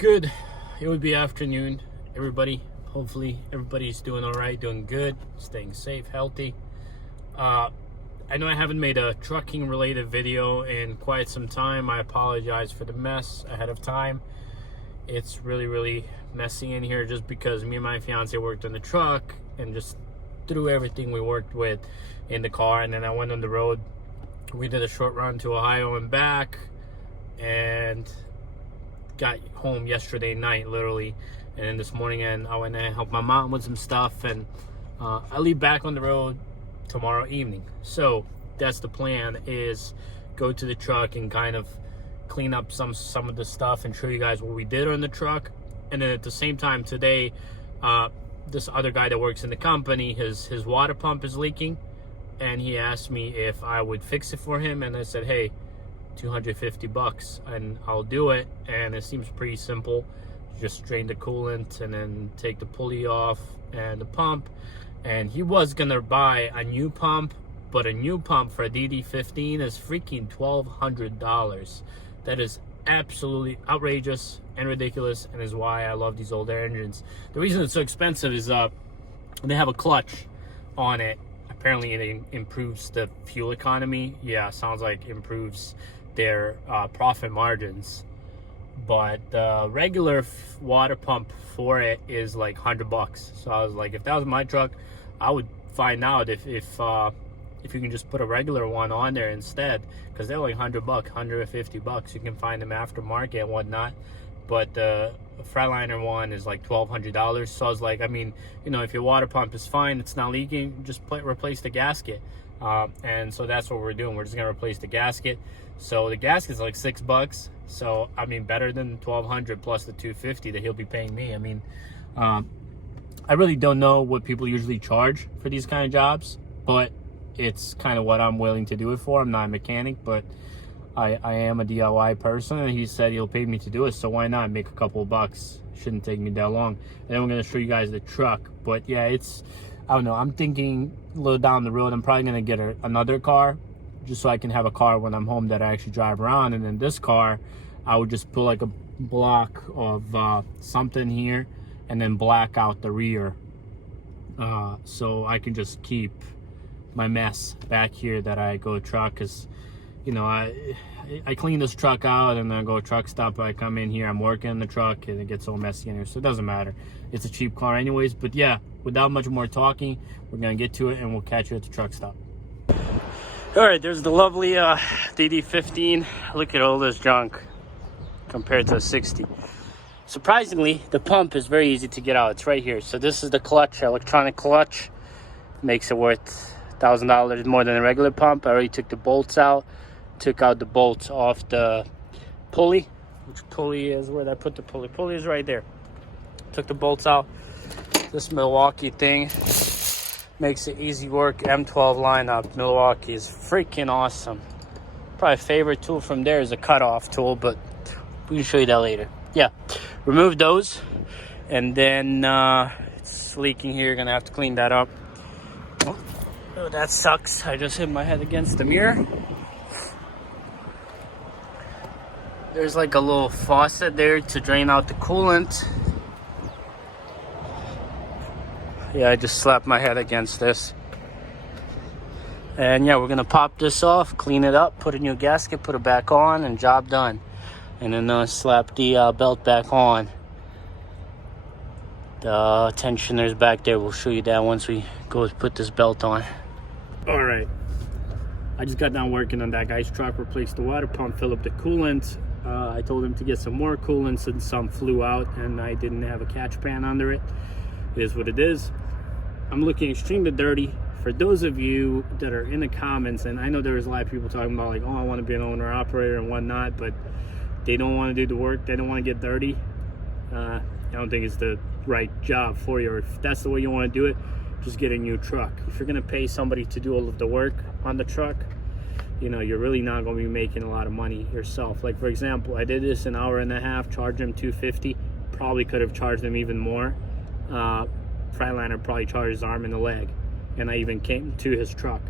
Good. It would be afternoon, everybody. Hopefully everybody's doing all right, doing good, staying safe, healthy. I know I haven't made a trucking related video in quite some time. I apologize for the mess ahead of time. It's really messy in here just because me and my fiance worked on the truck and just threw everything we worked with in the car, and then I went on the road. We did a short run to Ohio and back and got home yesterday night, literally, and then this morning and I went and helped my mom with some stuff, and I leave back on the road tomorrow evening. So that's the plan, is go to the truck and kind of clean up some of the stuff and show you guys what we did on the truck. And then at the same time today, this other guy that works in the company, his water pump is leaking, and he asked me if I would fix it for him, and I said, hey, $250 and I'll do it. And it seems pretty simple. Just drain the coolant and then take the pulley off and the pump. And he was gonna buy a new pump, but a new pump for a dd15 is freaking $1,200. That is absolutely outrageous and ridiculous, and is why I love these older engines. The reason it's so expensive is they have a clutch on it. Apparently it improves the fuel economy. Yeah, sounds like improves their profit margins. But the regular water pump for it is like $100. So I was like, if that was my truck, I would find out if you can just put a regular one on there instead, because they're like $100, $150. You can find them aftermarket and whatnot. But the Freightliner one is like $1,200. So I was like, I mean, you know, if your water pump is fine, it's not leaking, just replace the gasket. And so that's what we're doing. We're just gonna replace the gasket. So the gasket's like $6. So I mean, better than $1,200 plus the $250 that he'll be paying me. I mean, I really don't know what people usually charge for these kind of jobs, but it's kind of what I'm willing to do it for. I'm not a mechanic, but I am a DIY person, and he said he'll pay me to do it, so why not make a couple of bucks? Shouldn't take me that long. And then we're gonna show you guys the truck. But yeah, I don't know, I'm thinking a little down the road, I'm probably gonna get another car, just so I can have a car when I'm home that I actually drive around. And then this car, I would just put like a block of something here and then black out the rear, so I can just keep my mess back here that I go truck. Because, you know, I clean this truck out and then I go truck stop. I come in here, I'm working on the truck, and it gets all messy in here, so it doesn't matter. It's a cheap car anyways. But yeah, without much more talking, we're gonna get to it and we'll catch you at the truck stop. All right, there's the lovely dd15. Look at all this junk compared to a 60. Surprisingly, the pump is very easy to get out. It's right here. So this is the clutch, electronic clutch. Makes it worth $1,000 more than a regular pump. I already took the bolts out, took out the bolts off the pulley. Which pulley is, where did I put the pulley? Pulley is right there. Took the bolts out. This Milwaukee thing makes it easy work. M12 lineup. Milwaukee is freaking awesome. Probably favorite tool from there is a cutoff tool, but we can show you that later. Yeah, remove those, and then it's leaking here. Gonna have to clean that up. Oh, that sucks. I just hit my head against the mirror. There's like a little faucet there to drain out the coolant. Yeah, I just slapped my head against this. And yeah, we're gonna pop this off, clean it up, put a new gasket, put it back on, and job done. And then slap the belt back on. The tensioner's back there. We'll show you that once we go put this belt on. All right, I just got done working on that guy's truck, replaced the water pump, fill up the coolant. I told him to get some more coolant since some flew out and I didn't have a catch pan under it. It is what it is. I'm looking extremely dirty. For those of you that are in the comments, and I know there's a lot of people talking about like, oh, I want to be an owner operator and whatnot, but they don't want to do the work, they don't want to get dirty. I don't think it's the right job for you. Or if that's the way you want to do it, just get a new truck. If you're going to pay somebody to do all of the work on the truck, you know, you're really not going to be making a lot of money yourself. Like, for example, I did this an hour and a half, charged them $250. Probably could have charged them even more. Freightliner probably charged his arm and a leg, and I even came to his truck.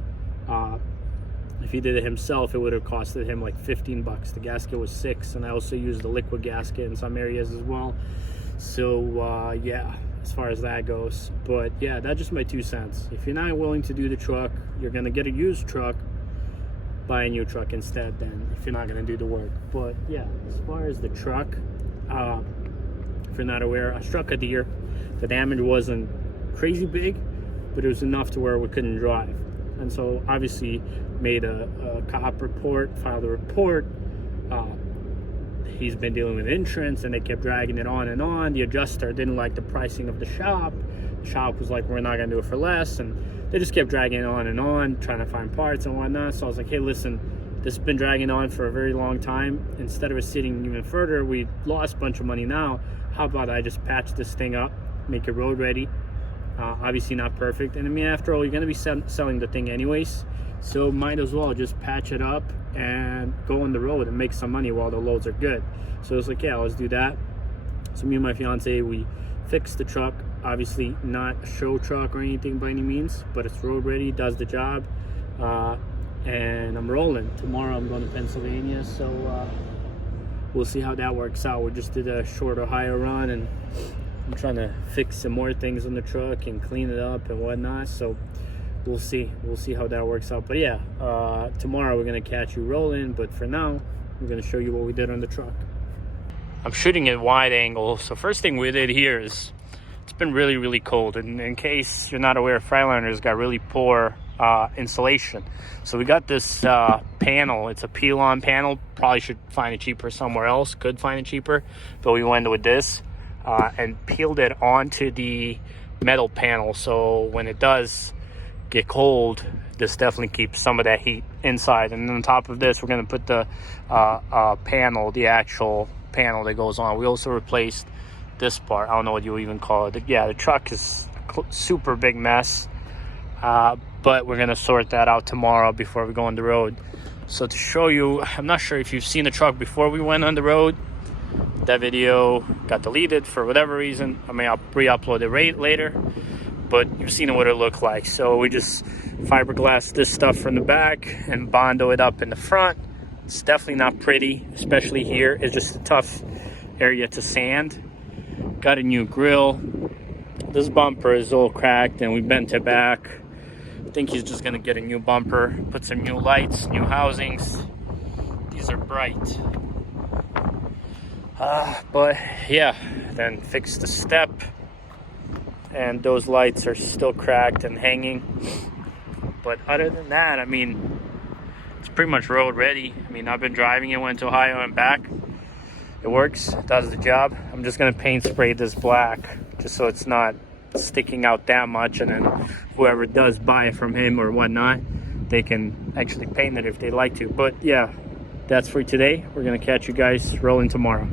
If he did it himself, it would have costed him like 15 bucks. The gasket was $6, and I also used the liquid gasket in some areas as well. So yeah, as far as that goes. But yeah, that's just my 2 cents. If you're not willing to do the truck, you're gonna get a used truck, buy a new truck instead then, if you're not gonna do the work. But yeah, as far as the truck, if you're not aware, I struck a deer. The damage wasn't crazy big, but it was enough to where we couldn't drive. And so obviously made a cop report, filed a report. He's been dealing with insurance, and they kept dragging it on and on. The adjuster didn't like the pricing of the shop. The shop was like, we're not gonna do it for less, and they just kept dragging it on and on, trying to find parts and whatnot. So I was like, hey, listen, this has been dragging on for a very long time. Instead of us sitting even further, we lost a bunch of money now. How about I just patch this thing up, make it road ready? Obviously not perfect, and I mean, after all, you're gonna be selling the thing anyways, so might as well just patch it up and go on the road and make some money while the loads are good. So it's like, yeah, let's do that. So me and my fiance, we fixed the truck. Obviously not a show truck or anything by any means, but it's road ready, does the job, and I'm rolling. Tomorrow I'm going to Pennsylvania, so we'll see how that works out. We just did a short Ohio run, and I'm trying to fix some more things on the truck and clean it up and whatnot. So we'll see how that works out. But yeah, tomorrow we're gonna catch you rolling, but for now we're gonna show you what we did on the truck. I'm shooting at wide angle. So first thing we did here is, it's been really cold, and in case you're not aware, Freiliner's got really poor insulation. So we got this panel. It's a peel-on panel. Probably should find it cheaper somewhere else, could find it cheaper, but we went with this and peeled it onto the metal panel. So when it does get cold, this definitely keeps some of that heat inside. And then on top of this, we're going to put the panel, the actual panel that goes on. We also replaced this part. I don't know what you even call it. Yeah, the truck is a super big mess, but we're going to sort that out tomorrow before we go on the road. So to show you, I'm not sure if you've seen the truck before we went on the road. That video got deleted for whatever reason. I mean, I'll re-upload it later, but you've seen what it looked like. So we just fiberglass this stuff from the back and Bondo it up in the front. It's definitely not pretty, especially here. It's just a tough area to sand. Got a new grill. This bumper is all cracked and we bent it back. I think he's just gonna get a new bumper, put some new lights, new housings. These are bright. But yeah, then fix the step, and those lights are still cracked and hanging. But other than that, I mean, it's pretty much road ready. I mean, I've been driving it, went to Ohio and back. It works, does the job. I'm just gonna paint spray this black just so it's not sticking out that much, and then whoever does buy it from him or whatnot, they can actually paint it if they like to. But yeah, that's for today. We're gonna catch you guys rolling tomorrow.